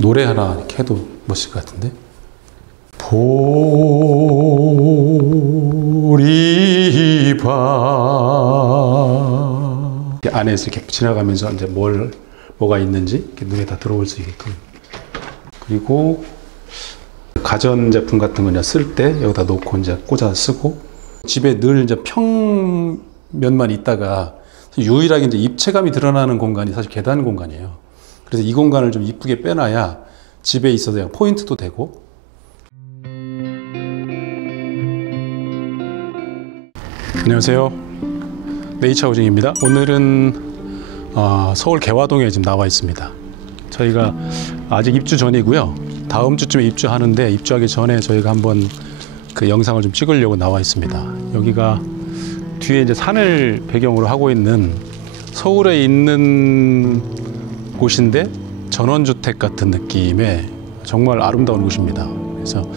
노래 하나 이렇게 해도 멋있을 것 같은데. 보리밭 안에서 이렇게 지나가면서 이제 뭐가 있는지 이렇게 눈에 다 들어올 수 있게끔. 그리고 가전제품 같은 거 이제 쓸 때 여기다 놓고 이제 꽂아 쓰고, 집에 늘 이제 평면만 있다가 유일하게 이제 입체감이 드러나는 공간이 사실 계단 공간이에요. 그래서 이 공간을 좀 이쁘게 빼놔야 집에 있어서 포인트도 되고. 안녕하세요, 네이처하우징입니다. 오늘은 서울 개화동에 지금 나와 있습니다. 저희가 아직 입주 전이고요. 다음 주쯤에 입주하는데, 입주하기 전에 저희가 한번 그 영상을 좀 찍으려고 나와 있습니다. 여기가 뒤에 이제 산을 배경으로 하고 있는, 서울에 있는 곳인데 전원주택 같은 느낌의 정말 아름다운 곳입니다. 그래서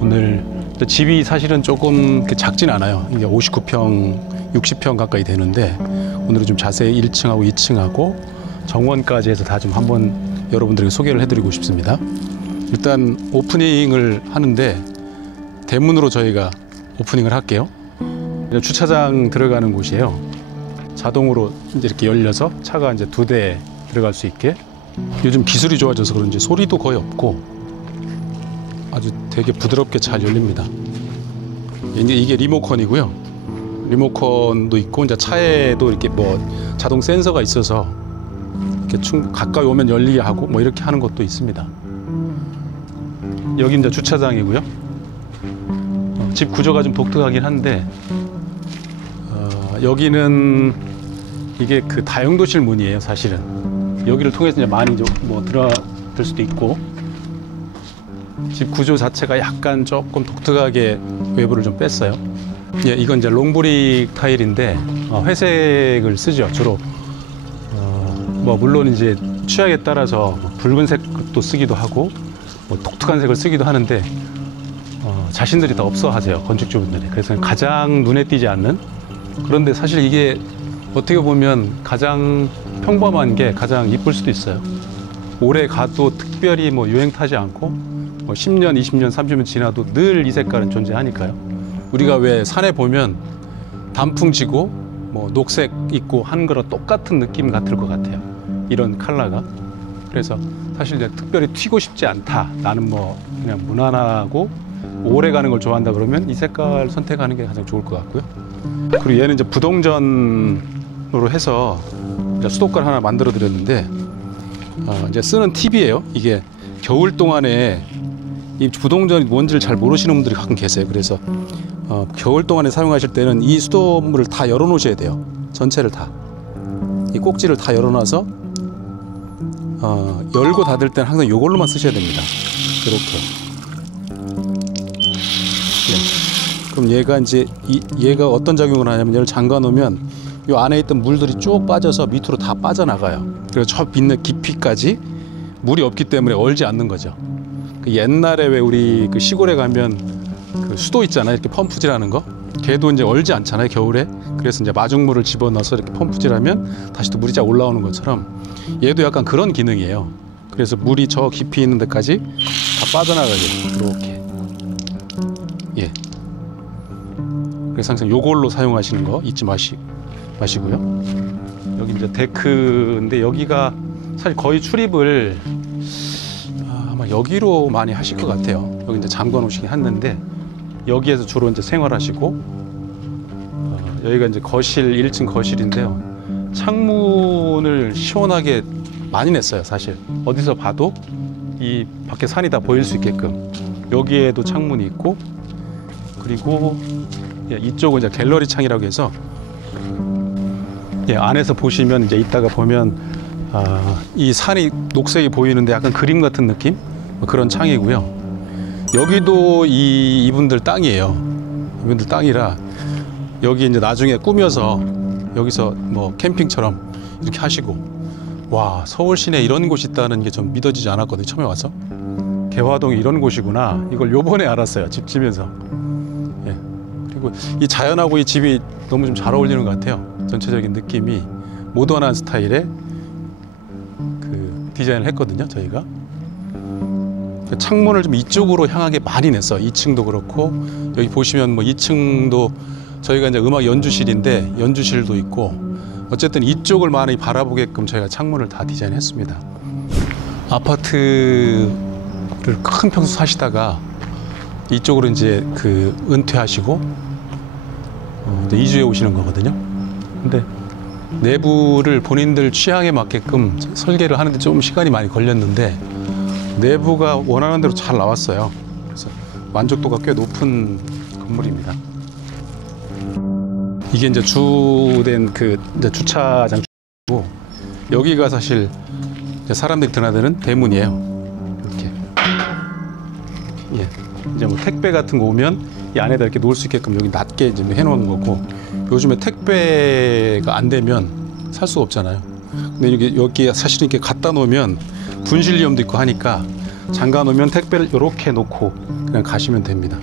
오늘 집이 사실은 조금 작진 않아요. 이게 59평, 60평 가까이 되는데, 오늘은 좀 자세히 1층하고 2층하고 정원까지 해서 다 좀 한번 여러분들에게 소개를 해드리고 싶습니다. 일단 오프닝을 하는데 대문으로 저희가 오프닝을 할게요. 주차장 들어가는 곳이에요. 자동으로 이제 이렇게 열려서 차가 이제 2대 들어갈 수 있게. 요즘 기술이 좋아져서 그런지 소리도 거의 없고 아주 되게 부드럽게 잘 열립니다. 이게 리모컨이고요. 리모컨도 있고, 이제 차에도 이렇게 자동 센서가 있어서 이렇게 가까이 오면 열리게 하고 이렇게 하는 것도 있습니다. 여기 이제 주차장이고요. 집 구조가 좀 독특하긴 한데, 여기는 이게 그 다용도실 문이에요. 사실은 여기를 통해서 이제 많이 좀 들어들 수도 있고, 집 구조 자체가 약간 조금 독특하게 외부를 좀 뺐어요. 예, 이건 이제 롱브릭 타일인데 회색을 쓰죠, 주로. 물론 이제 취향에 따라서 붉은색도 쓰기도 하고 독특한 색을 쓰기도 하는데, 자신들이 다 없어하세요, 건축주분들이. 그래서 가장 눈에 띄지 않는, 그런데 사실 이게 어떻게 보면 가장 평범한 게 가장 이쁠 수도 있어요. 오래 가도 특별히 유행 타지 않고 10년, 20년, 30년 지나도 늘 이 색깔은 존재하니까요. 우리가 왜 산에 보면 단풍 지고 녹색 있고 하는 거랑 똑같은 느낌 같을 것 같아요, 이런 컬러가. 그래서 사실 이제 특별히 튀고 싶지 않다, 나는 그냥 무난하고 오래 가는 걸 좋아한다 그러면 이 색깔 선택하는 게 가장 좋을 것 같고요. 그리고 얘는 이제 부동전으로 해서 이제 수도가를 하나 만들어 드렸는데, 이제 쓰는 팁이에요. 이게 겨울 동안에 이 부동전이 뭔지를 잘 모르시는 분들이 가끔 계세요. 그래서 겨울 동안에 사용하실 때는 이 수돗물을 다 열어 놓으셔야 돼요. 전체를 다, 이 꼭지를 다 열어 놔서 열고 닫을 때는 항상 이걸로만 쓰셔야 됩니다. 이렇게. 네. 그럼 얘가 이제 얘가 어떤 작용을 하냐면, 얘를 잠가 놓으면 이 안에 있던 물들이 쭉 빠져서 밑으로 다 빠져나가요. 그래서 저 빛의 깊이까지 물이 없기 때문에 얼지 않는 거죠. 옛날에 왜 우리 그 시골에 가면 그 수도 있잖아요, 이렇게 펌프질하는 거. 걔도 이제 얼지 않잖아요, 겨울에. 그래서 이제 마중물을 집어넣어서 이렇게 펌프질하면 다시 또 물이 쫙 올라오는 것처럼, 얘도 약간 그런 기능이에요. 그래서 물이 저 깊이 있는 데까지 다 빠져나가게, 이렇게. 예. 그래서 항상 요걸로 사용하시는 거 잊지 마시고요. 여기 이제 데크인데, 여기가 사실 거의 출입을 아마 여기로 많이 하실 것 같아요. 여기 이제 잠궈 놓으시긴 했는데, 여기에서 주로 이제 생활하시고, 여기가 이제 거실, 1층 거실인데요. 창문을 시원하게 많이 냈어요. 사실 어디서 봐도 이 밖에 산이 다 보일 수 있게끔 여기에도 창문이 있고, 그리고 이쪽은 이제 갤러리 창이라고 해서, 안에서 보시면 이제 이따가 보면 이 산이 녹색이 보이는데 약간 그림 같은 느낌, 그런 창이고요. 여기도 이분들 땅이에요. 이분들 땅이라 여기 이제 나중에 꾸며서 여기서 캠핑처럼 이렇게 하시고. 와, 서울 시내에 이런 곳이 있다는 게 좀 믿어지지 않았거든요, 처음에 와서. 개화동이 이런 곳이구나, 이걸 요번에 알았어요, 집 지면서. 예. 그리고 이 자연하고 이 집이 너무 좀 잘 어울리는 것 같아요. 전체적인 느낌이 모던한 스타일의 그 디자인을 했거든요, 저희가. 창문을 좀 이쪽으로 향하게 많이 냈어. 2층도 그렇고 여기 보시면 뭐 2층도 저희가 이제 음악 연주실인데 연주실도 있고 어쨌든 이쪽을 많이 바라보게끔 저희가 창문을 다 디자인했습니다. 아파트를 큰 평수 사시다가 이쪽으로 이제 그 은퇴하시고 이제 이주해 오시는 거거든요. 근데 내부를 본인들 취향에 맞게끔 설계를 하는데 좀 시간이 많이 걸렸는데 내부가 원하는 대로 잘 나왔어요. 그래서 만족도가 꽤 높은 건물입니다. 이게 이제 주된 그 이제 주차장이고 여기가 사실 이제 사람들이 드나드는 대문이에요. 이렇게. 예. 이제 뭐 택배 같은 거 오면 이 안에다 이렇게 놓을 수 있게끔 여기 낮게 이제 해놓은 거고 요즘에 택배가 안 되면 살 수가 없잖아요. 근데 여기 사실 이렇게 갖다 놓으면 분실 위험도 있고 하니까 잠가 놓으면 택배를 이렇게 놓고 그냥 가시면 됩니다.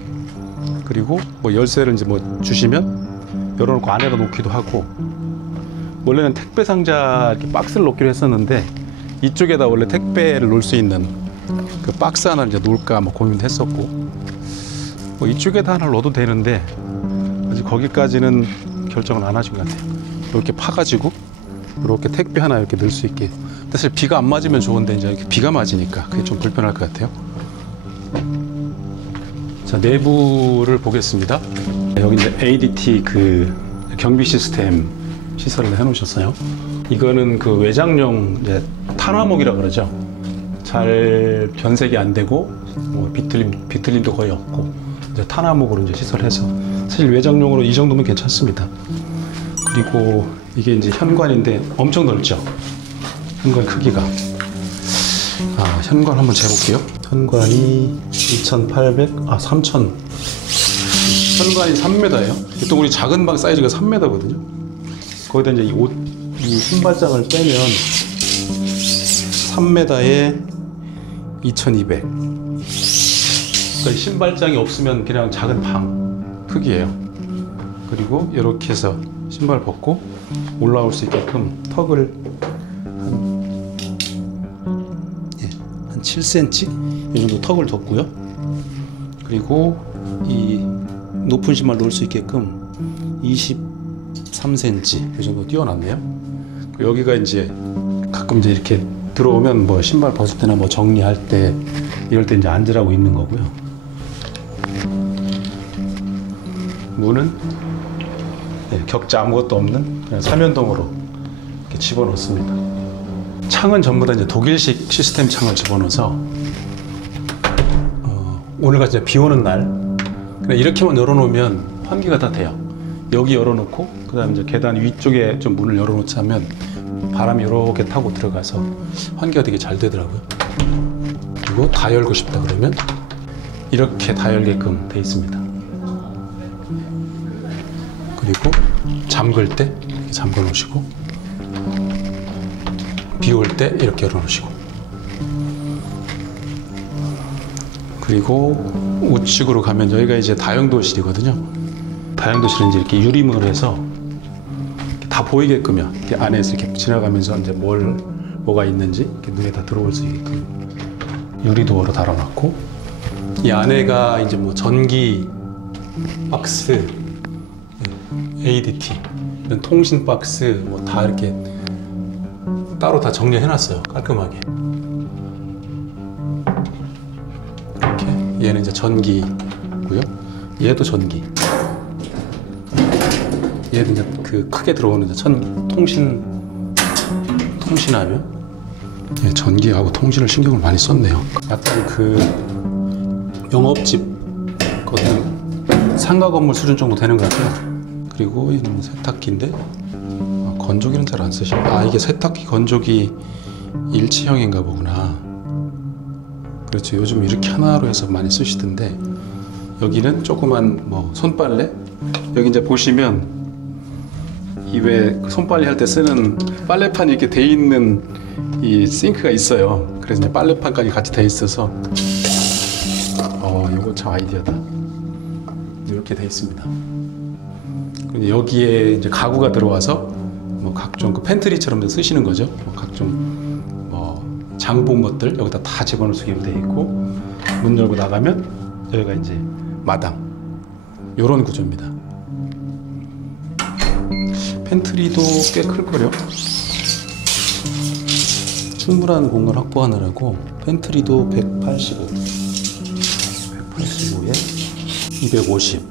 그리고 뭐 열쇠를 이제 뭐 주시면 열어놓고 안에다 놓기도 하고 원래는 택배 상자 이렇게 박스를 놓기로 했었는데 이쪽에다 원래 택배를 놓을 수 있는 그 박스 하나를 이제 놓을까 뭐 고민도 했었고 뭐 이쪽에다 하나 넣어도 되는데 아직 거기까지는 결정을 안 하신 것 같아요. 이렇게 파가지고 이렇게 택배 하나 이렇게 넣을 수 있게. 사실 비가 안 맞으면 좋은데 이제 이렇게 비가 맞으니까 그게 좀 불편할 것 같아요. 자, 내부를 보겠습니다. 여기 이제 ADT 그 경비 시스템 시설을 해놓으셨어요. 이거는 그 외장용 이제 탄화목이라 그러죠. 잘 변색이 안 되고 뭐 비틀림도 거의 없고 이제 탄화목으로 이제 시설해서 사실 외장용으로 이 정도면 괜찮습니다. 그리고 이게 이제 현관인데 엄청 넓죠. 현관 크기가. 현관 한번 재볼게요. 현관이 3,000. 현관이 3m예요. 또 우리 작은 방 사이즈가 3m거든요. 거기다 이제 이 신발장을 빼면 3m에 2,200. 그러니까 신발장이 없으면 그냥 작은 방 크기예요. 그리고 이렇게 해서 신발 벗고 올라올 수 있게끔 턱을 한 7cm 이 정도 턱을 뒀고요. 그리고 이 높은 신발 놓을 수 있게끔 23cm 이 정도 띄워놨네요. 여기가 이제 가끔 이제 이렇게 들어오면 뭐 신발 벗을 때나 뭐 정리할 때 이럴 때 이제 앉으라고 있는 거고요. 문은 격자 아무것도 없는 그냥 삼연동으로 이렇게 집어넣습니다. 창은 전부 다 이제 독일식 시스템 창을 집어넣어서 오늘같이 비 오는 날 그냥 이렇게만 열어놓으면 환기가 다 돼요. 여기 열어놓고 그다음 이제 계단 위쪽에 좀 문을 열어놓자면 바람이 이렇게 타고 들어가서 환기가 되게 잘 되더라고요. 그리고 다 열고 싶다 그러면 이렇게 다 열게끔 돼 있습니다. 그리고 잠글 때 이렇게 잠궈 놓으시고 비 올 때 이렇게 열어 놓으시고 그리고 우측으로 가면 여기가 이제 다용도실이거든요. 다용도실은 이제 이렇게 유리문으로 해서 다 보이게끔요. 이렇게 안에서 이렇게 지나가면서 이제 뭐가 있는지 이렇게 눈에 다 들어올 수 있게끔 유리도어로 달아놨고 이 안에가 이제 뭐 전기 박스, ADT, 이런 통신 박스 뭐 다 이렇게 따로 다 정리해놨어요. 깔끔하게. 이렇게 얘는 이제 전기고요. 얘도 전기. 얘는 이제 그 크게 들어오는 이제 통신하면 전기하고 통신을 신경을 많이 썼네요. 약간 그 영업집 거기 상가 건물 수준 정도 되는 것 같아요. 그리고 얘는 세탁기인데 건조기는 잘 안 쓰시고 이게 세탁기 건조기 일체형인가 보구나. 그렇죠. 요즘 이렇게 하나로 해서 많이 쓰시던데 여기는 조그만 뭐 손빨래 여기 이제 보시면 이 왜 손빨래 할 때 쓰는 빨래판이 이렇게 돼 있는 이 싱크가 있어요. 그래서 이제 빨래판까지 같이 돼 있어서 이거 참 아이디어다. 이렇게 돼 있습니다. 여기에 이제 가구가 들어와서 뭐 각종 그 팬트리처럼 쓰시는 거죠. 뭐 각종 뭐 장본 것들 여기다 다 집어넣을 수 있게 돼 있고 문 열고 나가면 여기가 이제 마당. 요런 구조입니다. 팬트리도 꽤 클걸요? 충분한 공간 확보하느라고 팬트리도 185에 250.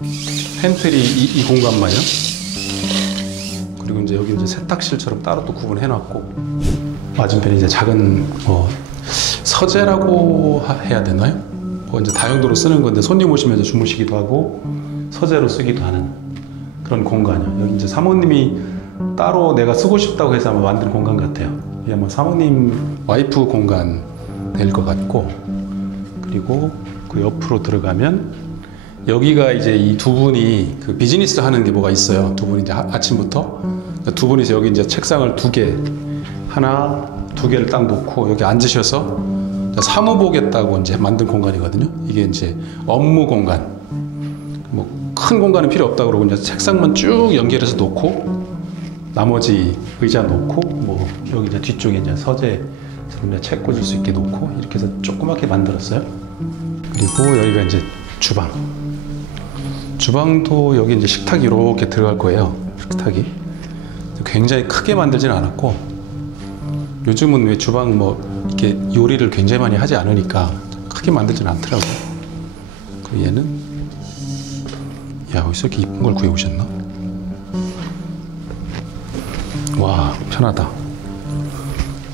팬트리 이 공간만요. 그리고 이제 여기 이제 세탁실처럼 따로 또 구분해놨고, 맞은편에 이제 작은 서재라고 해야 되나요? 이제 다용도로 쓰는 건데 손님 오시면 이제 주무시기도 하고 서재로 쓰기도 하는 그런 공간이요. 여기 이제 사모님이 따로 내가 쓰고 싶다고 해서 아마 만든 공간 같아요. 이게 아마 사모님 와이프 공간 될 것 같고, 그리고 그 옆으로 들어가면 여기가 이제 이 두 분이 그 비즈니스 하는 게 뭐가 있어요. 두 분이 이제 아침부터 두 분이서 여기 이제 책상을 두 개를 딱 놓고 여기 앉으셔서 사무보겠다고 이제 만든 공간이거든요. 이게 이제 업무 공간. 뭐 큰 공간은 필요 없다고 그러고 이제 책상만 쭉 연결해서 놓고 나머지 의자 놓고 뭐 여기 이제 뒤쪽에 이제 서재 책 꽂을 수 있게 놓고 이렇게 해서 조그맣게 만들었어요. 그리고 여기가 이제 주방. 주방도 여기 이제 식탁이 이렇게 들어갈 거예요. 식탁이 굉장히 크게 만들진 않았고, 요즘은 왜 주방 뭐 이렇게 요리를 굉장히 많이 하지 않으니까 크게 만들진 않더라고요. 그리고 얘는 야, 어디서 이렇게 이쁜 걸 구해 오셨나? 와, 편하다.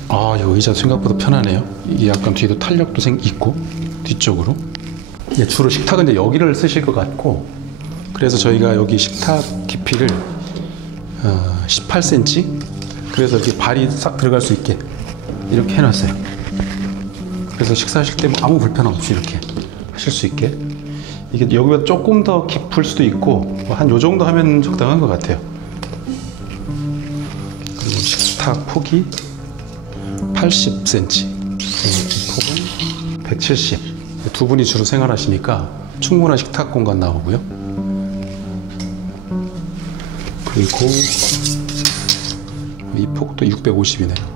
아, 이 의자 생각보다 편하네요. 이게 약간 뒤에도 탄력도 있고 뒤쪽으로. 예, 주로 식탁은 이제 여기를 쓰실 것 같고, 그래서 저희가 여기 식탁 깊이를 18cm, 그래서 이렇게 발이 싹 들어갈 수 있게 이렇게 해놨어요. 그래서 식사하실 때 뭐 아무 불편 없이 이렇게 하실 수 있게. 이게 여기보다 조금 더 깊을 수도 있고 한 요 정도 하면 적당한 것 같아요. 그리고 식탁 폭이 80cm, 이 폭은 170. 두 분이 주로 생활하시니까 충분한 식탁 공간 나오고요. 그리고 이 폭도 650이네요.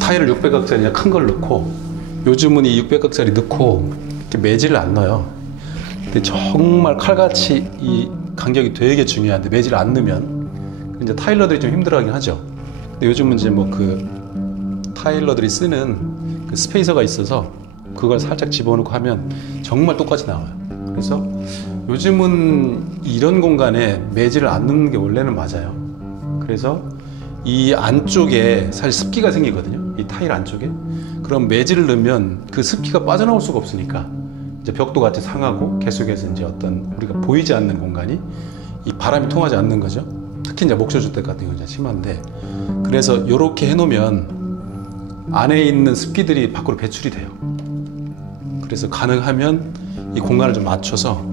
타일을 600각짜리 큰 걸 넣고, 요즘은 이 600각짜리 넣고 매질을 안 넣어요. 근데 정말 칼같이 이 간격이 되게 중요한데 매질을 안 넣으면 이제 타일러들이 좀 힘들어하긴 하죠. 근데 요즘은 이제 뭐 그 타일러들이 쓰는 그 스페이서가 있어서 그걸 살짝 집어넣고 하면 정말 똑같이 나와요. 그래서 요즘은 이런 공간에 매질을 안 넣는 게 원래는 맞아요. 그래서 이 안쪽에 사실 습기가 생기거든요. 이 타일 안쪽에. 그럼 매질을 넣으면 그 습기가 빠져나올 수가 없으니까 이제 벽도 같이 상하고 계속해서 이제 어떤 우리가 보이지 않는 공간이 이 바람이 통하지 않는 거죠. 특히 이제 목조주택 같은 경우는 심한데, 그래서 이렇게 해놓으면 안에 있는 습기들이 밖으로 배출이 돼요. 그래서 가능하면 이 공간을 좀 맞춰서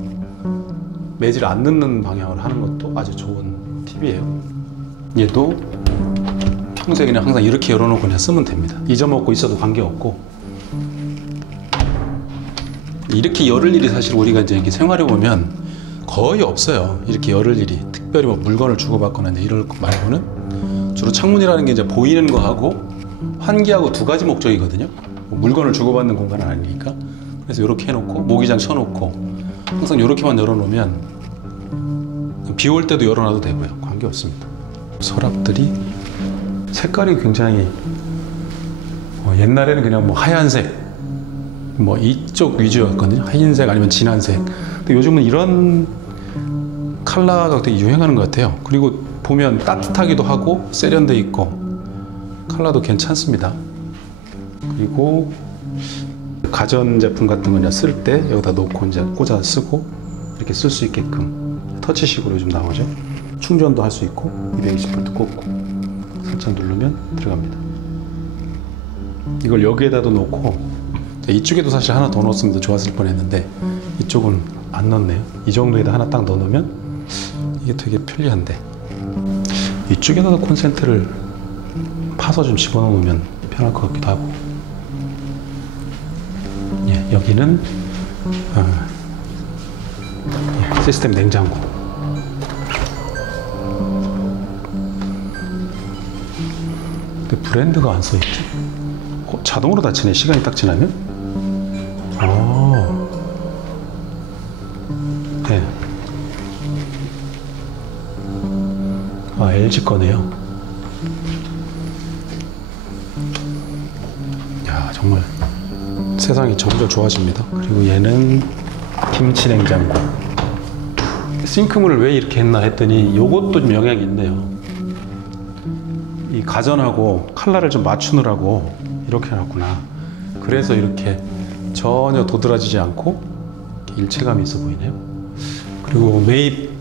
매질 안 넣는 방향으로 하는 것도 아주 좋은 팁이에요. 얘도 평소에 그냥 항상 이렇게 열어놓고 그냥 쓰면 됩니다. 잊어먹고 있어도 관계없고. 이렇게 열을 일이 사실 우리가 이제 이렇게 생활해 보면 거의 없어요. 이렇게 열을 일이. 특별히 뭐 물건을 주고받거나 이제 이럴 거 말고는 주로 창문이라는 게 이제 보이는 거 하고 환기하고 두 가지 목적이거든요. 뭐 물건을 주고받는 공간은 아니니까. 그래서 이렇게 해놓고 모기장 쳐놓고 항상 이렇게만 열어놓으면 비 올 때도 열어놔도 되고요. 관계없습니다. 서랍들이 색깔이 굉장히 옛날에는 그냥 뭐 하얀색 뭐 이쪽 위주였거든요. 흰색 아니면 진한색. 근데 요즘은 이런 컬러가 되게 유행하는 것 같아요. 그리고 보면 따뜻하기도 하고 세련돼 있고 컬러도 괜찮습니다. 그리고 가전제품 같은 거 쓸 때 여기다 놓고 이제 꽂아 쓰고 이렇게 쓸 수 있게끔 터치식으로 요즘 나오죠. 충전도 할 수 있고 220V 꽂고 살짝 누르면 들어갑니다. 이걸 여기에다도 놓고, 이쪽에도 사실 하나 더 넣었으면 더 좋았을 뻔했는데 이쪽은 안 넣었네요. 이 정도에다 하나 딱 넣어놓으면 이게 되게 편리한데, 이쪽에다가 콘센트를 파서 좀 집어넣으면 편할 것 같기도 하고. 예, 여기는 시스템 냉장고. 근데 브랜드가 안 써있지? 자동으로 닫히네. 시간이 딱 지나면 네. LG 거네요. 야, 정말 세상이 점점 좋아집니다. 그리고 얘는 김치 냉장고. 싱크물을 왜 이렇게 했나 했더니 요것도 좀 영향이 있네요. 이 가전하고 칼날을 좀 맞추느라고 이렇게 해놨구나. 그래서 이렇게 전혀 도드라지지 않고 일체감이 있어 보이네요. 그리고 매입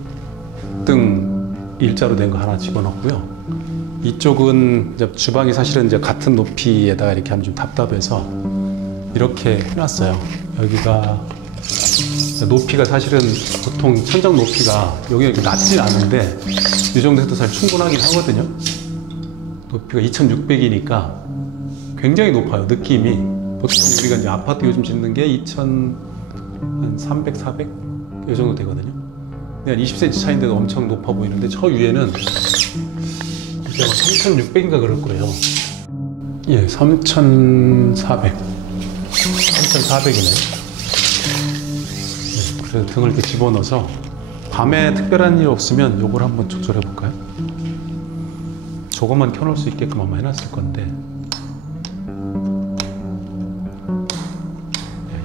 등 일자로 된 거 하나 집어넣고요. 이쪽은 이제 주방이 사실은 이제 같은 높이에다가 이렇게 하면 좀 답답해서 이렇게 해놨어요. 여기가 높이가 사실은 보통 천장 높이가 여기가 이렇게 낮지 않은데 이 정도 해도 사실 충분하긴 하거든요. 높이가 2600이니까 굉장히 높아요. 느낌이. 보통 우리가 이제 아파트 요즘 짓는 게 2300, 400 이 정도 되거든요. 근데 한 20cm 차이인데도 엄청 높아 보이는데 저 위에는 이게 아마 3600인가 그럴 거예요. 예, 3400. 3400이네. 그래서 등을 이렇게 집어넣어서 밤에 특별한 일 없으면 요걸 한번 조절해 볼까요? 저것만 켜놓을 수 있게끔 아마 해놨을 건데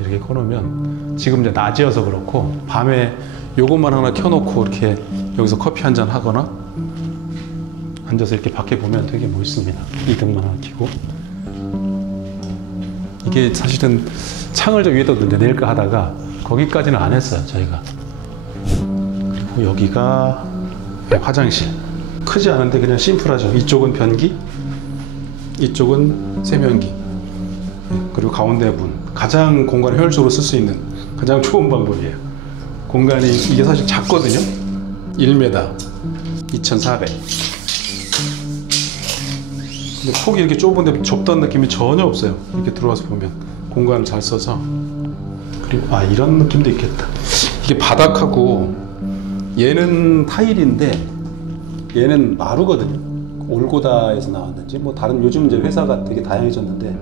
이렇게 켜놓으면 지금 이제 낮이어서 그렇고 밤에 요것만 하나 켜놓고 이렇게 여기서 커피 한잔 하거나 앉아서 이렇게 밖에 보면 되게 멋있습니다. 이 등만 하나 켜고 이게 사실은 창을 저 위에다 이제 낼까 하다가 거기까지는 안 했어요 저희가. 그리고 여기가 화장실. 크지 않은데 그냥 심플하죠. 이쪽은 변기, 이쪽은 세면기, 그리고 가운데 문. 가장 공간을 효율적으로 쓸 수 있는 가장 좋은 방법이에요. 공간이 이게 사실 작거든요. 1m 2400. 근데 폭이 이렇게 좁은데 좁다는 느낌이 전혀 없어요. 이렇게 들어와서 보면 공간을 잘 써서. 그리고 이런 느낌도 있겠다. 이게 바닥하고 얘는 타일인데 얘는 마루거든요. 올고다에서 나왔는지 뭐 다른 요즘 이제 회사가 되게 다양해졌는데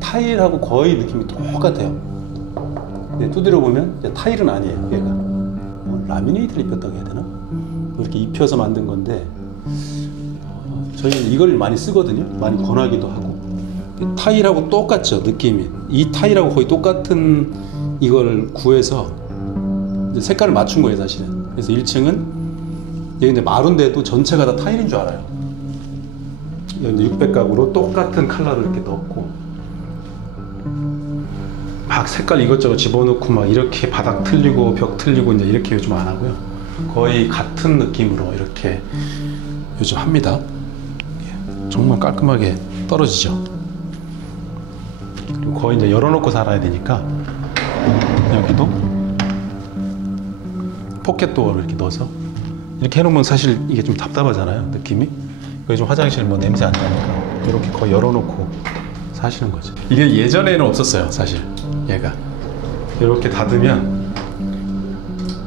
타일하고 거의 느낌이 똑같아요. 근데 두드려 보면 이제 타일은 아니에요. 얘가 라미네이트를 입혔다고 해야 되나? 이렇게 입혀서 만든 건데 저희는 이걸 많이 쓰거든요. 많이 권하기도 하고. 타일하고 똑같죠 느낌이. 이 타일하고 거의 똑같은 이걸 구해서 이제 색깔을 맞춘 거예요 사실은. 그래서 1층은 여기 이제 마루인데도 전체가 다 타일인 줄 알아요. 여기 600가구로 똑같은 컬러를 이렇게 넣고 막 색깔 이것저것 집어넣고 막 이렇게 바닥 틀리고 벽 틀리고 이제 이렇게 요즘 안 하고요. 거의 같은 느낌으로 이렇게 요즘 합니다. 정말 깔끔하게 떨어지죠. 그리고 거의 이제 열어놓고 살아야 되니까 여기도 포켓도어를 이렇게 넣어서 이렇게 해놓으면 사실 이게 좀 답답하잖아요 느낌이. 요즘 화장실 뭐 냄새 안 나니까 이렇게 거의 열어놓고 사시는 거죠. 이게 예전에는 없었어요 사실. 얘가 이렇게 닫으면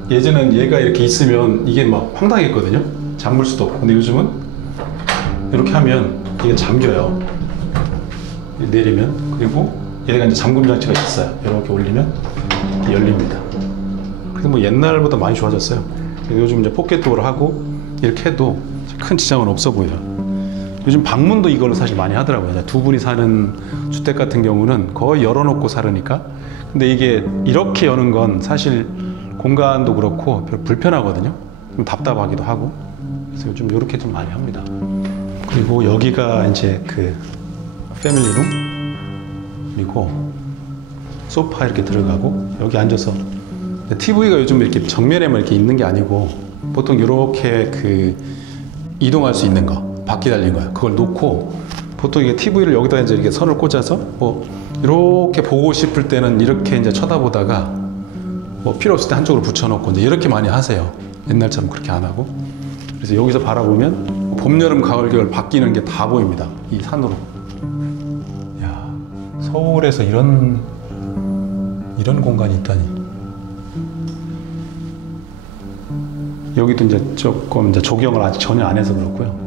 예전엔 얘가 이렇게 있으면 이게 막 황당했거든요. 잠글 수도 없고. 근데 요즘은 이렇게 하면 이게 잠겨요. 내리면. 그리고 얘가 이제 잠금 장치가 있어요. 이렇게 올리면 열립니다. 그래서 뭐 옛날보다 많이 좋아졌어요. 요즘 이제 포켓도어를 하고 이렇게 해도 큰 지장은 없어 보여요. 요즘 방문도 이걸로 사실 많이 하더라고요. 두 분이 사는 주택 같은 경우는 거의 열어놓고 살으니까. 근데 이게 이렇게 여는 건 사실 공간도 그렇고 별로 불편하거든요. 좀 답답하기도 하고. 그래서 요즘 이렇게 좀 많이 합니다. 그리고 여기가 이제 그 패밀리룸, 그리고 소파 이렇게 들어가고 여기 앉아서 TV가 요즘 이렇게 정면에만 이렇게 있는 게 아니고 보통 이렇게 그 이동할 수 있는 거, 바퀴 달린 거야. 그걸 놓고 보통 이게 TV를 여기다 이제 이렇게 선을 꽂아서 뭐 이렇게 보고 싶을 때는 이렇게 이제 쳐다보다가 뭐 필요 없을 때 한쪽으로 붙여놓고 이제 이렇게 많이 하세요. 옛날처럼 그렇게 안 하고. 그래서 여기서 바라보면 봄, 여름, 가을, 겨울 바뀌는 게 다 보입니다. 이 산으로. 야, 서울에서 이런 공간이 있다니. 여기도 이제 조금 이제 조경을 아직 전혀 안 해서 그렇고요.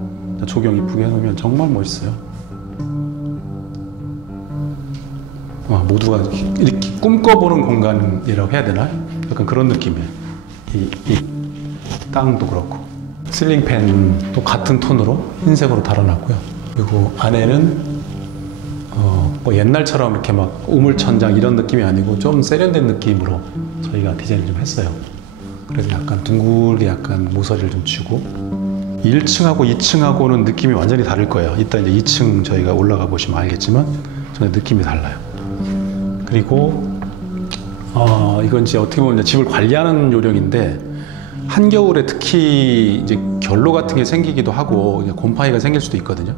조경 이쁘게 해놓으면 정말 멋있어요. 모두가 이렇게 꿈꿔보는 공간이라고 해야 되나? 약간 그런 느낌이에요. 이 땅도 그렇고 실링팬도 같은 톤으로 흰색으로 달아놨고요. 그리고 안에는 뭐 옛날처럼 이렇게 막 우물천장 이런 느낌이 아니고 좀 세련된 느낌으로 저희가 디자인을 좀 했어요. 그래서 약간 둥글게 약간 모서리를 좀 주고 1층하고 2층하고는 느낌이 완전히 다를 거예요. 이따 이제 2층 저희가 올라가 보시면 알겠지만 전혀 느낌이 달라요. 그리고 이건 이제 어떻게 보면 이제 집을 관리하는 요령인데 한겨울에 특히 이제 결로 같은 게 생기기도 하고 이제 곰팡이가 생길 수도 있거든요.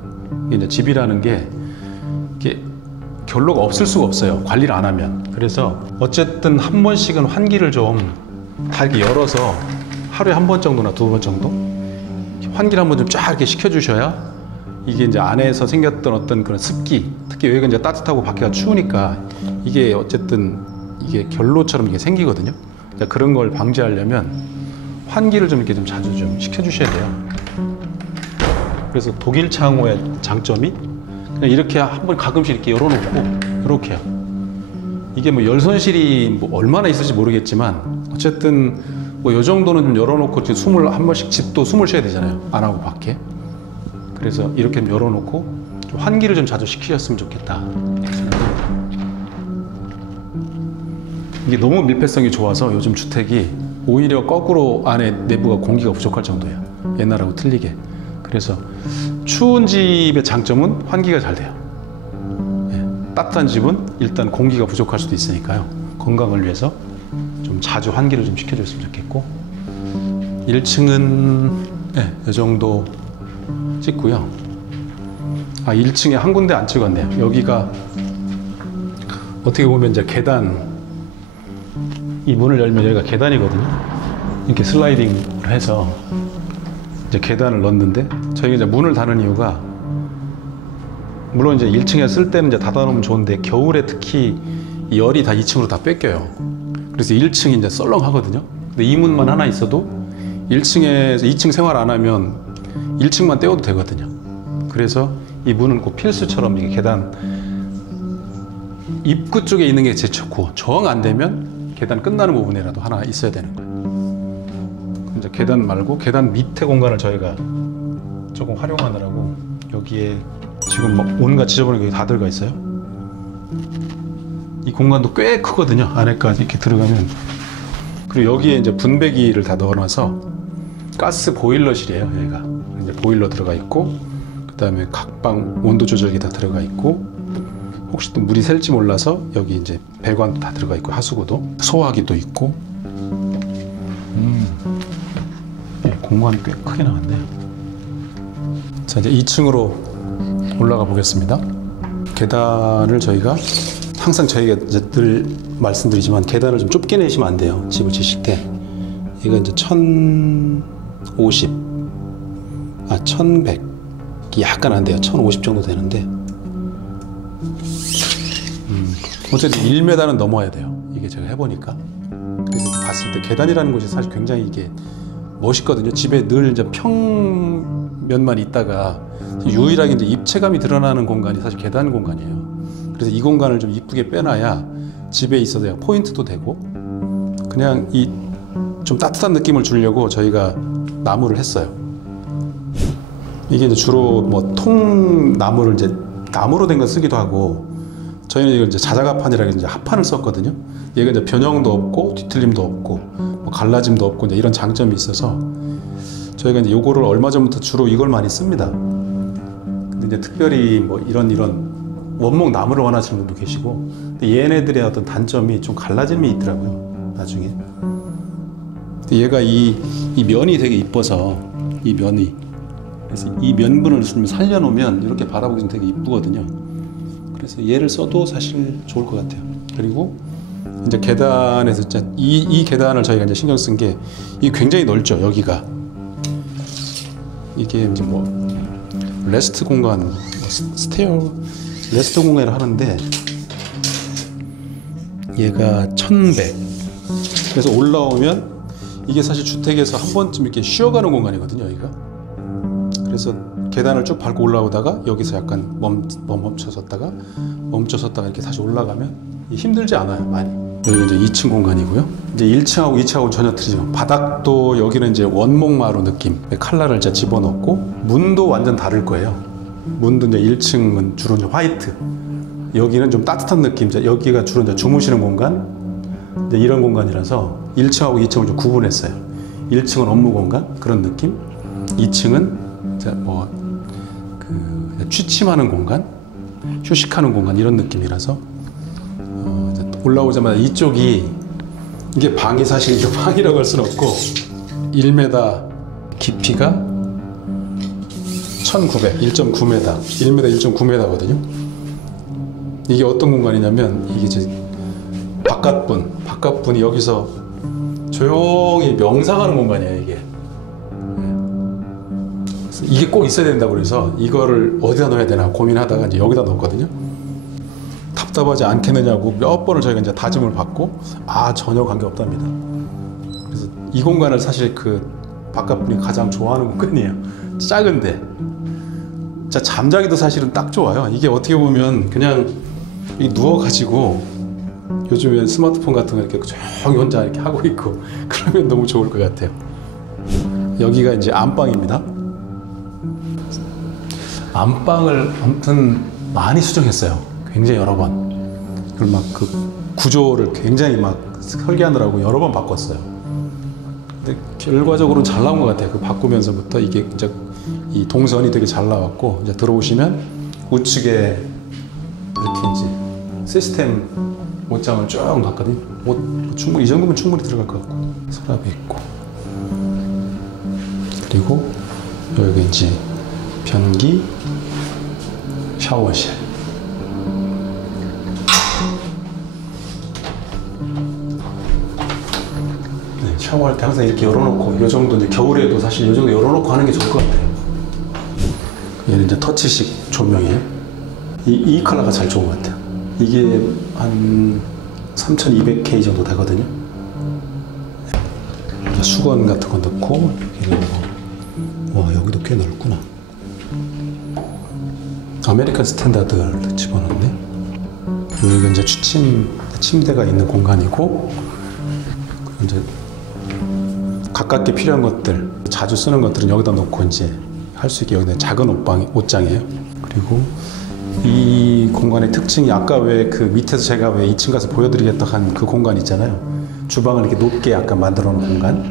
이게 이제 집이라는 게 이게 결로가 없을 수가 없어요. 관리를 안 하면. 그래서 어쨌든 한 번씩은 환기를 좀 다 이렇게 열어서 하루에 한 번 정도나 2번 정도 환기를 한번 좀 쫙 이렇게 시켜주셔야 이게 이제 안에서 생겼던 어떤 그런 습기, 특히 여기가 이제 따뜻하고 밖에가 추우니까 이게 어쨌든 이게 결로처럼 이게 생기거든요. 그런 걸 방지하려면 환기를 좀 이렇게 좀 자주 좀 시켜주셔야 돼요. 그래서 독일 창호의 장점이 그냥 이렇게 한번 가끔씩 이렇게 열어놓고 이렇게요. 이게 뭐 열 손실이 뭐 얼마나 있을지 모르겠지만 어쨌든 뭐 요 정도는 좀 열어놓고 숨을 한 번씩 집도 숨을 쉬어야 되잖아요. 안 하고 밖에. 그래서 이렇게 열어놓고 좀 환기를 좀 자주 시키셨으면 좋겠다. 이게 너무 밀폐성이 좋아서 요즘 주택이 오히려 거꾸로 안에 내부가 공기가 부족할 정도예요. 옛날하고 틀리게. 그래서 추운 집의 장점은 환기가 잘 돼요. 따뜻한 집은 일단 공기가 부족할 수도 있으니까요. 건강을 위해서 좀 자주 환기를 좀 시켜줬으면 좋겠고 1층은 이 정도 찍고요. 1층에 한 군데 안 찍었네요. 여기가 어떻게 보면 이제 계단, 이 문을 열면 여기가 계단이거든요. 이렇게 슬라이딩을 해서 이제 계단을 넣었는데 저희가 이제 문을 닫는 이유가 물론 이제 1층에 쓸 때는 이제 닫아놓으면 좋은데 겨울에 특히 열이 다 2층으로 다 뺏겨요. 그래서 1층이 이제 썰렁하거든요. 근데 이 문만 하나 있어도 1층에서 2층 생활 안 하면 1층만 떼어도 되거든요. 그래서 이 문은 꼭 필수처럼 이게 계단 입구 쪽에 있는 게 제일 좋고 정 안 되면 계단 끝나는 부분이라도 하나 있어야 되는 거예요. 이제 계단 말고 계단 밑에 공간을 저희가 조금 활용하느라고 여기에 지금 막 온갖 지저분한 게 다 들어가 있어요. 이 공간도 꽤 크거든요. 안에까지 이렇게 들어가면. 그리고 여기에 이제 분배기를 다 넣어놔서 가스 보일러실이에요. 여기가 이제 보일러 들어가 있고, 그 다음에 각방 온도 조절기 다 들어가 있고, 혹시 또 물이 셀지 몰라서 여기 이제 배관도 다 들어가 있고, 하수구도 소화기도 있고. 공간이 꽤 크게 나왔네요. 자, 이제 2층으로 올라가 보겠습니다. 계단을 저희가 항상 저희가 이제 늘 말씀드리지만 계단을 좀 좁게 내시면 안 돼요. 집을 지실 때. 이거 이제 1050, 1100 약간 안 돼요. 1050 정도 되는데 어쨌든 1m는 넘어야 돼요. 이게 제가 해보니까. 그래서 봤을 때 계단이라는 곳이 사실 굉장히 이게 멋있거든요. 집에 늘 이제 평면만 있다가 유일하게 이제 입체감이 드러나는 공간이 사실 계단 공간이에요. 그래서 이 공간을 좀 이쁘게 빼놔야 집에 있어도 포인트도 되고, 그냥 이 좀 따뜻한 느낌을 주려고 저희가 나무를 했어요. 이게 이제 주로 뭐 통나무를 이제 나무로 된 거 쓰기도 하고, 저희는 이걸 이제 자작합판이라고 이제 합판을 썼거든요. 얘가 이제 변형도 없고 뒤틀림도 없고 뭐 갈라짐도 없고 이제 이런 장점이 있어서 저희가 이제 요거를 얼마 전부터 주로 이걸 많이 씁니다. 근데 이제 특별히 뭐 이런 원목 나무를 원하시는 분도 계시고, 근데 얘네들의 어떤 단점이 좀 갈라짐이 있더라고요. 나중에. 근데 얘가 이 면이 되게 이뻐서 이 면이, 그래서 이 면분을 좀 살려놓으면 이렇게 바라보기 되게 이쁘거든요. 그래서 얘를 써도 사실 좋을 것 같아요. 그리고 이제 계단에서 진짜 이 계단을 저희가 이제 신경 쓴 게 이게 굉장히 넓죠. 여기가 이게 이제 뭐 레스트 공간, 뭐 스테어 레스트 공간을 하는데 얘가 1100. 그래서 올라오면 이게 사실 주택에서 한 번쯤 이렇게 쉬어가는 공간이거든요. 여기가. 그래서 계단을 쭉 밟고 올라오다가 여기서 약간 멈춰섰다가 이렇게 다시 올라가면 힘들지 않아요, 많이. 여기 이제 2층 공간이고요. 이제 1층하고 2층하고 전혀 틀리죠. 바닥도 여기는 이제 원목마루 느낌, 칼라를 이제 집어넣고, 문도 완전 다를 거예요. 문도 이제 1층은 주로 이제 화이트, 여기는 좀 따뜻한 느낌. 여기가 주로 이제 주무시는 공간, 이제 이런 공간이라서 1층하고 2층을 좀 구분했어요. 1층은 업무 공간 그런 느낌, 2층은 이제 뭐 그 취침하는 공간, 휴식하는 공간 이런 느낌이라서 이제 올라오자마자 이쪽이 이게 방이 사실 이게 방이라고 할 수는 없고 1m 깊이가 1900, 1.9m, 1m 1.9m거든요. 이게 어떤 공간이냐면 이게 이제 바깥분이 여기서 조용히 명상하는 공간이에요. 이게 꼭 있어야 된다고 그래서 이거를 어디다 넣어야 되나 고민하다가 이제 여기다 넣었거든요. 답답하지 않겠느냐고 몇 번을 저희가 이제 다짐을 받고 전혀 관계없답니다. 그래서 이 공간을 사실 그 바깥분이 가장 좋아하는 공간이에요. 작은데 진짜 잠자기도 사실은 딱 좋아요. 이게 어떻게 보면 그냥 누워가지고 요즘엔 스마트폰 같은 거 이렇게 조용히 혼자 이렇게 하고 있고 그러면 너무 좋을 것 같아요. 여기가 이제 안방입니다. 안방을 아무튼 많이 수정했어요. 굉장히 여러 번. 그리고 막 그 구조를 굉장히 막 설계하느라고 여러 번 바꿨어요. 근데 결과적으로 잘 나온 것 같아요. 그 바꾸면서부터 이게 이제 이 동선이 되게 잘 나왔고, 이제 들어오시면 우측에 이렇게 이제 시스템 옷장을 쭉 놨거든요. 옷 충분히 이 정도면 충분히 들어갈 것 같고, 서랍이 있고, 그리고 여기 이제 변기, 샤워실. 네, 샤워할 때 항상 이렇게 열어놓고, 이 정도 이제 겨울에도 사실 이 정도 열어놓고 하는 게 좋을 것 같아요. 얘는 이제 터치식 조명이에요. 이 컬러가 잘 좋은 것 같아요. 이게 한 3200K 정도 되거든요. 수건 같은 거 넣고, 와, 여기도 꽤 넓구나. 아메리칸 스탠다드를 집어넣네. 여기가 이제 침대가 있는 공간이고, 이제 가깝게 필요한 것들, 자주 쓰는 것들은 여기다 놓고 이제 할 수 있게 여기는 작은 옷장이에요. 그리고 이 공간의 특징이 아까 왜 그 밑에서 제가 왜 2층 가서 보여드리겠다 한 그 공간 있잖아요. 주방을 이렇게 높게 약간 만들어 놓은 공간.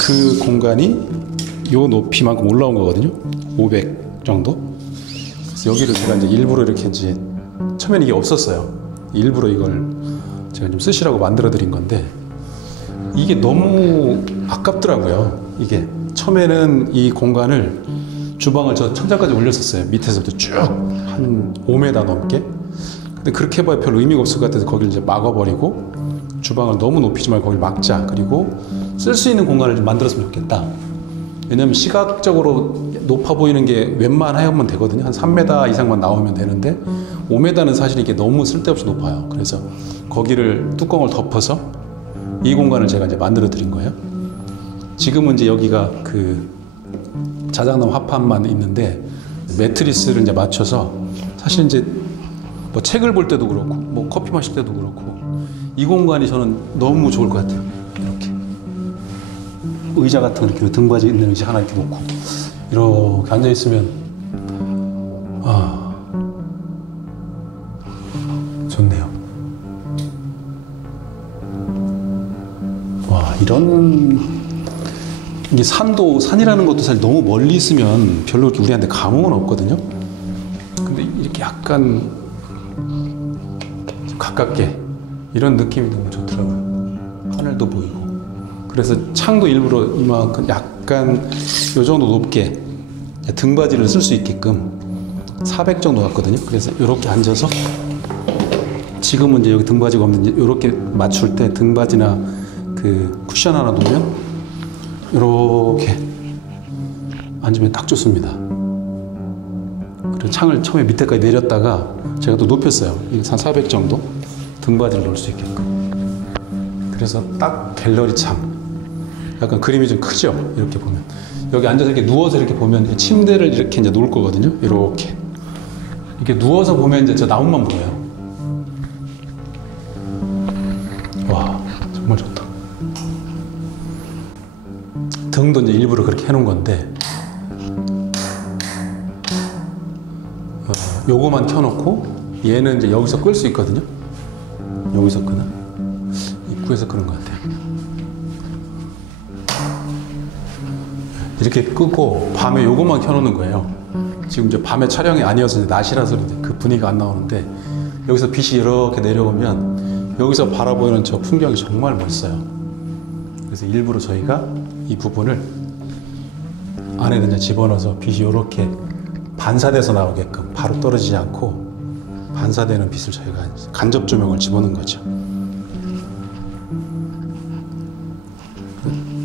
그 공간이 요 높이만큼 올라온 거거든요. 500 정도. 그래서 여기를 제가 이제 일부러 이렇게 이제 처음엔 이게 없었어요. 일부러 이걸 제가 좀 쓰시라고 만들어 드린 건데 이게 너무 아깝더라고요. 이게 처음에는 이 공간을 주방을 저 천장까지 올렸었어요. 밑에서부터 쭉 한 5m 넘게. 근데 그렇게 해봐야 별 의미가 없을 것 같아서 거기를 이제 막아버리고 주방을 너무 높이지 말고 거기 막자. 그리고 쓸 수 있는 공간을 좀 만들었으면 좋겠다. 왜냐면 시각적으로 높아 보이는 게 웬만하면 되거든요. 한 3m 이상만 나오면 되는데 5m는 사실 이게 너무 쓸데없이 높아요. 그래서 거기를 뚜껑을 덮어서 이 공간을 제가 이제 만들어 드린 거예요. 지금은 이제 여기가 그 자작나무 합판만 있는데 매트리스를 이제 맞춰서 사실 이제 뭐 책을 볼 때도 그렇고 뭐 커피 마실 때도 그렇고 이 공간이 저는 너무 좋을 것 같아요. 이렇게 의자 같은 거 이렇게 등받이 있는 의자 하나 이렇게 놓고 이렇게 앉아 있으면 좋네요. 와, 이런 이게 산이라는 것도 사실 너무 멀리 있으면 별로 이렇게 우리한테 감흥은 없거든요. 근데 이렇게 약간 가깝게 이런 느낌이 너무 좋더라고요. 하늘도 보이고. 그래서 창도 일부러 이만큼 약간 요 정도 높게 등받이를 쓸 수 있게끔 400 정도 갔거든요. 그래서 이렇게 앉아서 지금은 이제 여기 등받이가 없는데 이렇게 맞출 때 등받이나 그 쿠션 하나 놓으면 이렇게 앉으면 딱 좋습니다. 그리고 창을 처음에 밑에까지 내렸다가 제가 또 높였어요. 한 400 정도 등받이를 놓을 수 있게끔. 그래서 딱 갤러리 창. 약간 그림이 좀 크죠? 이렇게 보면. 여기 앉아서 이렇게 누워서 이렇게 보면 침대를 이렇게 이제 놓을 거거든요. 이렇게. 이렇게 누워서 보면 이제 저 나무만 보여요. 와, 정말 좋다. 등도 이제 일부러 그렇게 해놓은 건데, 요거만 켜놓고 얘는 이제 여기서 끌 수 있거든요. 여기서 끄나? 입구에서 끄는 것 같아요. 이렇게 끄고 밤에 요거만 켜놓는 거예요. 지금 이제 밤에 촬영이 아니어서 이제 낮이라서 그 분위기가 안 나오는데, 여기서 빛이 이렇게 내려오면 여기서 바라보이는 저 풍경이 정말 멋있어요. 그래서 일부러 저희가 이 부분을 안에 이제 집어넣어서 빛이 이렇게 반사돼서 나오게끔 바로 떨어지지 않고 반사되는 빛을 저희가 간접 조명을 집어넣은 거죠.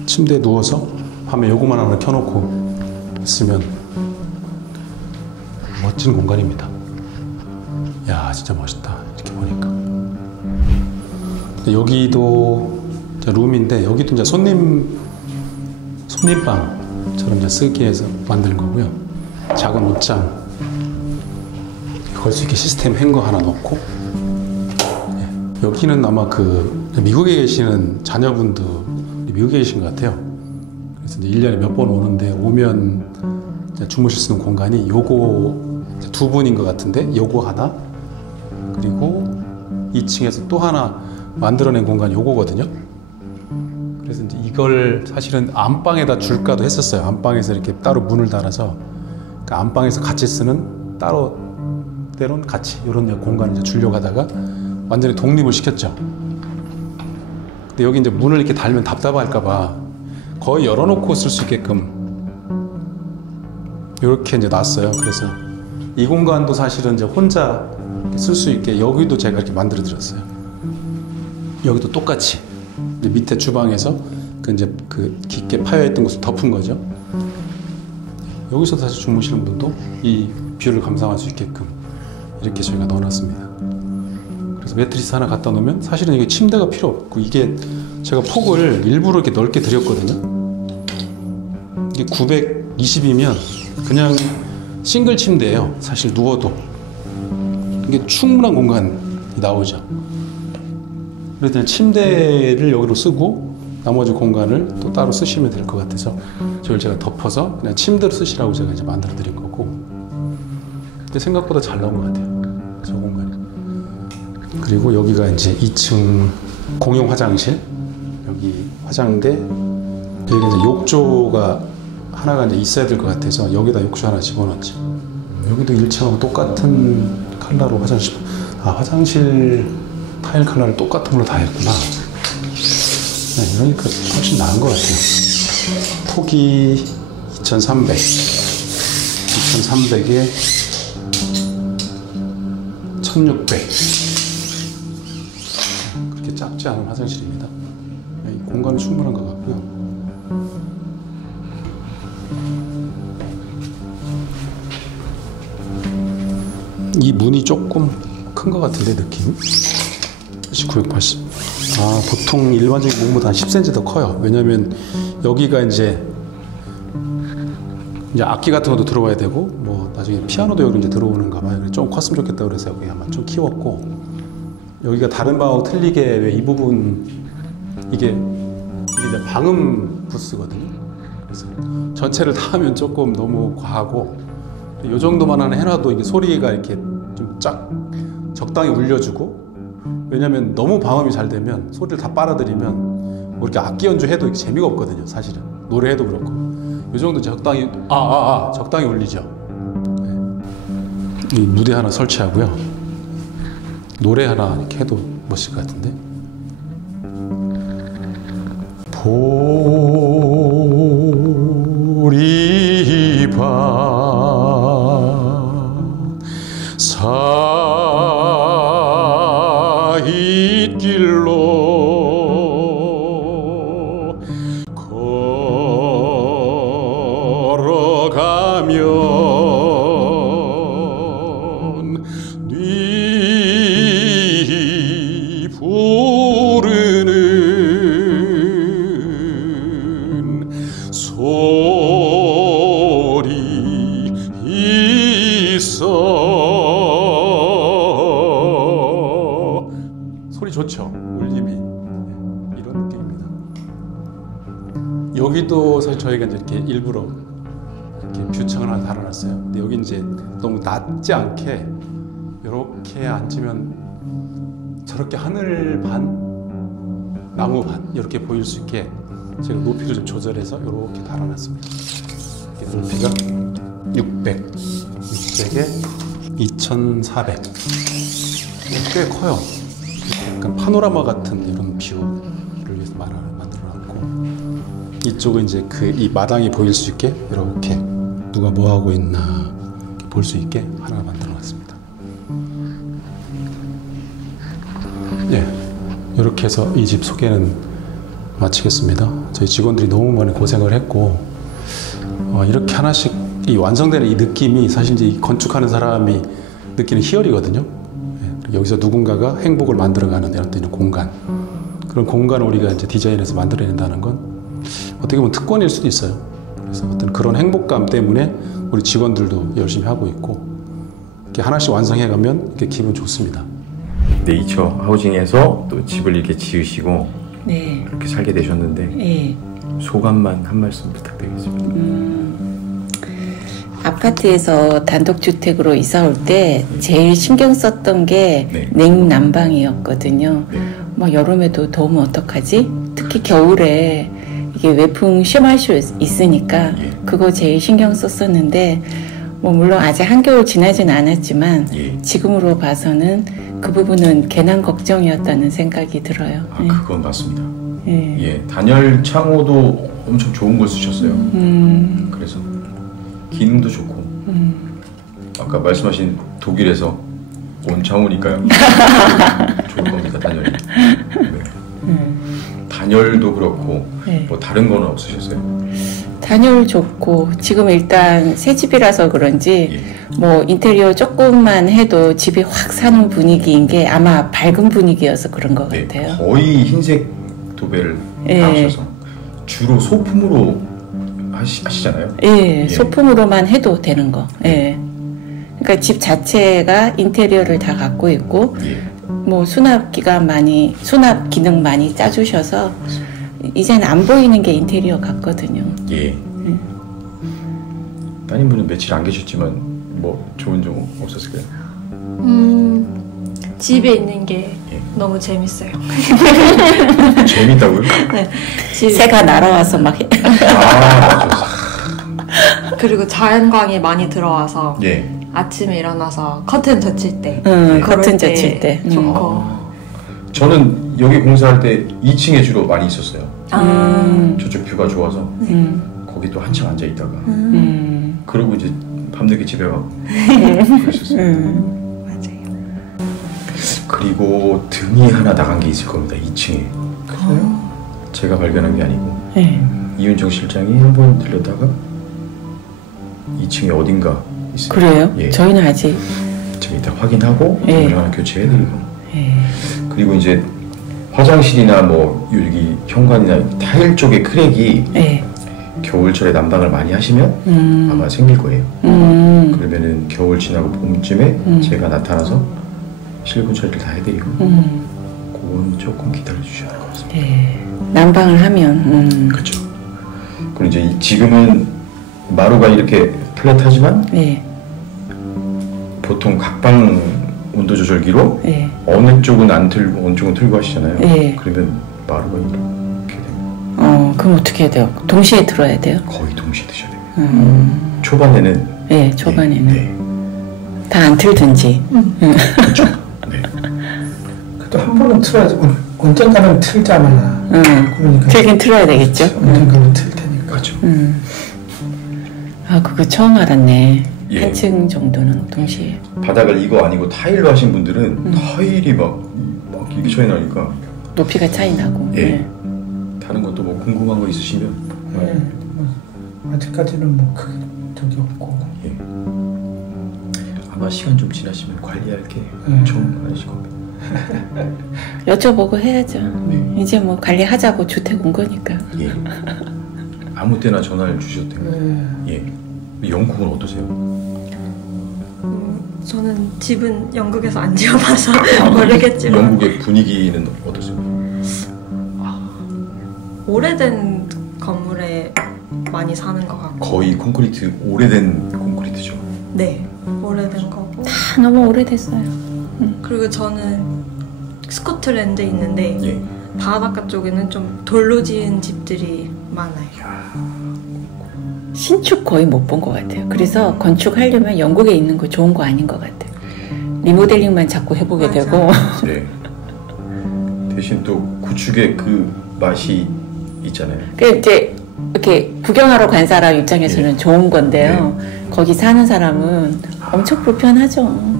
침대에 누워서 밤에 요거만 하나 켜놓고 있으면 멋진 공간입니다. 야, 진짜 멋있다. 이렇게 보니까. 여기도 룸인데, 여기도 이제 손님방처럼 이제 쓰기 위해서 만든 거고요. 작은 옷장, 걸 수 있게 시스템 행거 하나 넣고, 여기는 아마 그 미국에 계시는 자녀분도 미국에 계신 것 같아요. 그래서 이제 1년에 몇 번 오는데, 오면 이제 주무실 수 있는 공간이 요거 두 분인 것 같은데, 요거 하나, 그리고 2층에서 또 하나 만들어낸 공간이 요거거든요. 그래서 이제 이걸 사실은 안방에다 줄까도 했었어요. 안방에서 이렇게 따로 문을 달아서, 그러니까 안방에서 같이 쓰는, 따로 때론 같이 이런 공간을 이제 주려고 하다가 완전히 독립을 시켰죠. 근데 여기 이제 문을 이렇게 달면 답답할까봐 거의 열어놓고 쓸 수 있게끔 이렇게 이제 놨어요. 그래서 이 공간도 사실은 이제 혼자 쓸 수 있게 여기도 제가 이렇게 만들어 드렸어요. 여기도 똑같이 이제 밑에 주방에서 이제 그 깊게 파여있던 곳을 덮은 거죠. 여기서 다시 주무시는 분도 이 뷰를 감상할 수 있게끔 이렇게 저희가 넣어놨습니다. 그래서 매트리스 하나 갖다 놓으면 사실은 이게 침대가 필요 없고, 이게 제가 폭을 일부러 이렇게 넓게 드렸거든요. 이게 920이면 그냥 싱글 침대예요. 사실 누워도 이게 충분한 공간이 나오죠. 그래서 그냥 침대를 여기로 쓰고 나머지 공간을 또 따로 쓰시면 될 것 같아서 저걸 제가 덮어서 그냥 침대로 쓰시라고 제가 이제 만들어 드린 거고, 근데 생각보다 잘 나온 것 같아요, 저 공간이. 그리고 여기가 이제 2층 공용 화장실, 여기 화장대, 여기 이제 욕조가 하나가 이제 있어야 될 것 같아서 여기다 욕조 하나 집어넣었죠. 여기도 1층하고 똑같은 컬러로 화장실, 화장실 타일 컬러를 똑같은 걸로 다 했구나. 네, 이러니까 훨씬 나은 것 같아요. 폭이 2300에 1600, 그렇게 작지 않은 화장실입니다. 이 공간은 충분한 것 같고요. 이 문이 조금 큰 것 같은데, 느낌? 980. 보통 일반적인 문보다 한 10cm 더 커요. 왜냐면 여기가 이제 악기 같은 것도 들어와야 되고, 뭐 나중에 피아노도 여기 이제 들어오는가 봐요. 좀 컸으면 좋겠다 그래서 여기 아마 좀 키웠고, 여기가 다른 방하고 틀리게 왜 이 부분, 이게 이제 방음 부스거든요. 그래서 전체를 다 하면 조금 너무 과하고, 이 정도만 하나 해놔도 이게 소리가 이렇게 좀 적당히 울려주고, 왜냐면 너무 방음이 잘 되면 소리를 다 빨아들이면 뭐 이렇게 악기 연주해도 이렇게 재미가 없거든요. 사실은 노래해도 그렇고, 이 정도 적당히 적당히 울리죠. 네. 이 무대 하나 설치하고요, 노래 하나 이렇게 해도 멋있을 것 같은데. 보리밭 사이길로 걸어가면 네 부르는 소리 있어. 소리 좋죠? 울림이. 이런 느낌입니다. 여기도 사실 저희가 이제 이렇게 일부러 이렇게 뷰청을 하나 달아놨어요. 근데 여기 이제 너무 낮지 않게 이렇게 앉으면 저렇게 하늘 반, 나무 반 이렇게 보일 수 있게 제가 높이를 좀 조절해서 이렇게 달아놨습니다. 이렇게 높이가 600에 2400. 꽤 커요. 약간 파노라마 같은 이런 뷰를 위해서 만들어놨고, 이쪽은 이제 이 마당이 보일 수 있게 이렇게 누가 뭐 하고 있나 볼 수 있게 하나 만들어놨습니다. 예, 이렇게 해서 이 집 소개는 마치겠습니다. 저희 직원들이 너무 많이 고생을 했고, 이렇게 하나씩 이 완성되는 이 느낌이 사실 이제 이 건축하는 사람이 느끼는 희열이거든요. 예, 여기서 누군가가 행복을 만들어가는 이런 공간, 그런 공간을 우리가 이제 디자인해서 만들어낸다는 건 어떻게 보면 특권일 수도 있어요. 그래서 어떤 그런 행복감 때문에 우리 직원들도 열심히 하고 있고, 이렇게 하나씩 완성해가면 이렇게 기분 좋습니다. 네이처 하우징에서 또 집을 이렇게 지으시고 네. 그렇게 살게 되셨는데 네. 소감만 한 말씀 부탁드리겠습니다. 아파트에서 단독주택으로 이사 올 때 제일 신경 썼던 게 네. 냉난방이었거든요. 네. 뭐 여름에도 더우면 어떡하지? 특히 겨울에 이게 외풍 심할 수 있으니까 예. 그거 제일 신경 썼었는데, 뭐 물론 아직 한겨울 지나진 않았지만 예. 지금으로 봐서는 그 부분은 괜한 걱정이었다는 생각이 들어요. 아, 그건 맞습니다. 예. 예, 단열 창호도 엄청 좋은 걸 쓰셨어요. 그래서 기능도 좋고 아까 말씀하신 독일에서 온 창호니까요. 좋을 겁니다, 단열이. 네. 단열도 그렇고 네. 뭐 다른 거는 없으셨어요? 단열 좋고, 지금 일단 새 집이라서 그런지 예. 뭐 인테리어 조금만 해도 집이 확 사는 분위기인 게 아마 밝은 분위기여서 그런 것 네, 같아요. 거의 흰색 도배를 예. 하셔서 주로 소품으로 하시잖아요. 예, 예. 소품으로만 해도 되는 거. 예. 그러니까 집 자체가 인테리어를 다 갖고 있고, 예. 뭐 수납 기능 많이 짜주셔서 이제는 안 보이는 게 인테리어 같거든요. 예. 따님분은 며칠 안 계셨지만 뭐 좋은 점 없었을까요? 집에 있는 게 예. 너무 재밌어요. 재밌다고요? 네, 새가 날아와서 막 아, 맞아. 그리고 자연광이 많이 들어와서 예. 아침에 일어나서 커튼 젖힐 때, 커튼 그럴 젖힐 때. 좋고. 아, 저는 여기 공사할 때 2층에 주로 많이 있었어요. 저쪽 뷰가 좋아서 거기 또 한참 앉아 있다가 그러고 이제 밤늦게 집에 가고 그랬었어요. 그리고 등이 하나 나간 게 있을 겁니다. 2층에. 그래요? 제가 발견한 게 아니고 네. 이윤정 실장이 한번 들렸다가 2층에 어딘가 있어요. 그래요? 예. 저희는 아직. 제가 이따 확인하고 예. 정장 하나 교체해드리고 예. 그리고 이제 화장실이나 뭐 여기 현관이나 타일 쪽에 크랙이 예. 겨울철에 난방을 많이 하시면 아마 생길 거예요. 그러면은 겨울 지나고 봄쯤에 제가 나타나서 실리콘 처리를 다 해드리고 그건 조금 기다려 주셔야 할 것 같습니다. 예. 난방을 하면. 그렇죠. 그리고 이제 지금은 마루가 이렇게 플랫하지만 예. 보통 각방 온도 조절기로 예. 어느 쪽은 안 틀고 어느 쪽은 틀고 하시잖아요. 예. 그러면 마루가 이렇게 됩니다. 그럼 어떻게 해야 돼요? 동시에 들어야 돼요? 거의 동시에 드셔야 됩니다. 초반에는 예, 초반에는. 네. 다 안 틀든지. 그렇죠. 네. 그래도 한 번은 틀어야지. 언젠가는 틀잖아. 그러니까 틀긴 틀어야 되겠죠? 언젠가는 틀 테니까. 그렇죠. 아, 그거 처음 알았네. 예. 한층 정도는 동시에. 바닥을 이거 아니고 타일로 하신 분들은 타일이 막 이렇게 차이 나니까 높이가 차이 나고. 예. 네. 다른 것도 뭐 궁금한 거 있으시면 네, 뭐 아직까지는 뭐 크게 적이 없고. 예. 아마 시간 좀 지나시면 관리할 게 네. 엄청 많으실 겁니다. 여쭤보고 해야죠. 네. 이제 뭐 관리하자고 주택 온 거니까. 예. 아무 때나 전화를 주셔도 됩니다. 네. 예. 영국은 어떠세요? 저는 집은 영국에서 안 지어봐서 모르겠지만 영국의 분위기는 어떠세요? 오래된 건물에 많이 사는 것 같고. 거의 콘크리트, 오래된 콘크리트죠. 네, 오래된 거. 다 너무 오래됐어요. 그리고 저는 스코틀랜드에 있는데 예. 바닷가 쪽에는 좀 돌로 지은 집들이 많아요. 신축 거의 못 본 것 같아요. 그래서 건축하려면 영국에 있는 거 좋은 거 아닌 것 같아요. 리모델링만 자꾸 해보게 맞아. 되고. 네. 대신 또 구축의 그 맛이 있잖아요. 그 이제 이렇게 구경하러 간 사람 입장에서는 예. 좋은 건데요. 거기 사는 사람은 엄청 불편하죠.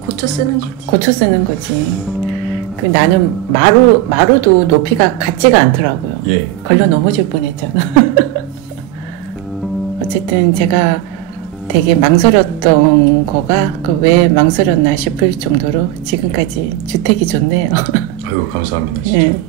고쳐 쓰는 거지. 고쳐 쓰는 거지. 그 나는 마루도 높이가 같지가 않더라고요. 예. 걸려 넘어질 뻔했잖아. 어쨌든 제가 되게 망설였던 거가 그 왜 망설였나 싶을 정도로 지금까지 주택이 좋네요. 아유 감사합니다. 진짜. 네.